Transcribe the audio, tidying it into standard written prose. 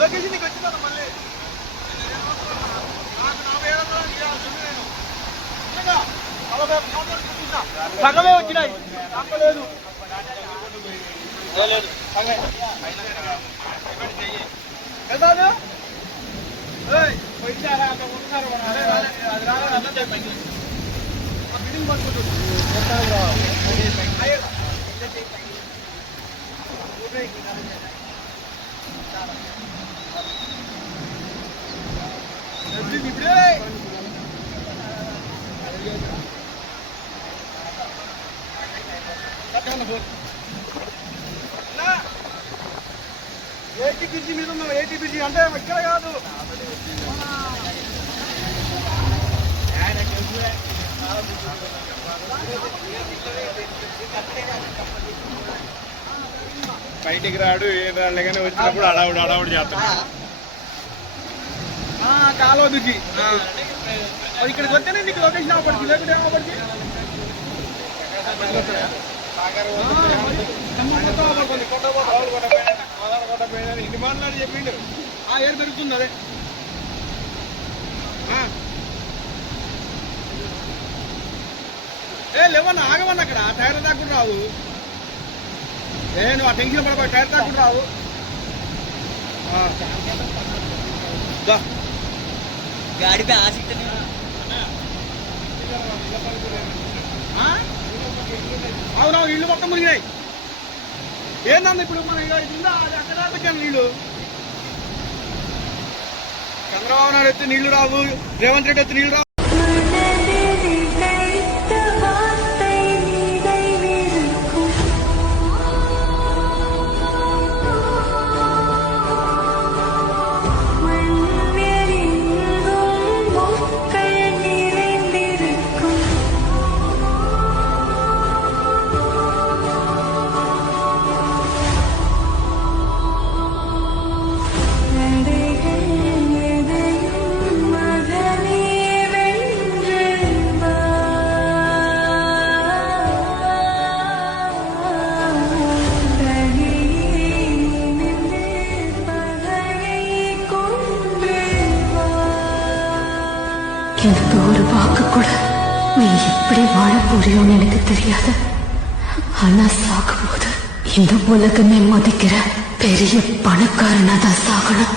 Location నీకు వచ్చిందా మళ్ళీ సగమే వచ్చినాయి తప్పలేదు కదా పోయించారా అక్కడ ఉంటున్నారు అది రాలేదు అర్థం చెప్పండి బిల్డింగ్ పడుకుంటుంది ఇప్పుడే ఏటీపీసీ మీద ఉన్నాం ఏటీపీసీ అంటే ఇక్కడ కాదు బయటికి రాడు ఏం రాలే కానీ వచ్చినప్పుడు అడావుడు చేస్తాడు కాలువ దిగి ఇక్కడికి వస్తేనే నీకు లొకేషన్ అవ్వబడికి లేకుంటే ఏమవ్వబడికి ఇన్ని మాట్లాడి చెప్పిండు ఏడు పెరుగుతుంది అదే లేవన్నా ఆగమన్నా అక్కడ టైర్ దాకుండా రావు నువ్వు ఆ టెన్షన్ పడబోయే టైర్ దాకుండా రావు गाड़ी पे आ सकते नहीं అవునవును ఇల్లు మొత్తం మునిగినాయి ఏందన్న ఇప్పుడు మన అక్కడ పెట్టాను నీళ్లు చంద్రబాబు నాయుడు ఎత్తి నీళ్లు రావు రేవంత్ రెడ్డి ఎత్తి నీళ్లు రావు இந்த ஒரு வாக்கு கூட நீ எப்படி வாழ போறியோன்னு எனக்கு தெரியாது. ஆனா சாகும்போது இந்த உலகமே மதிக்கிற பெரிய பணக்காரனா தான் சாகணும்.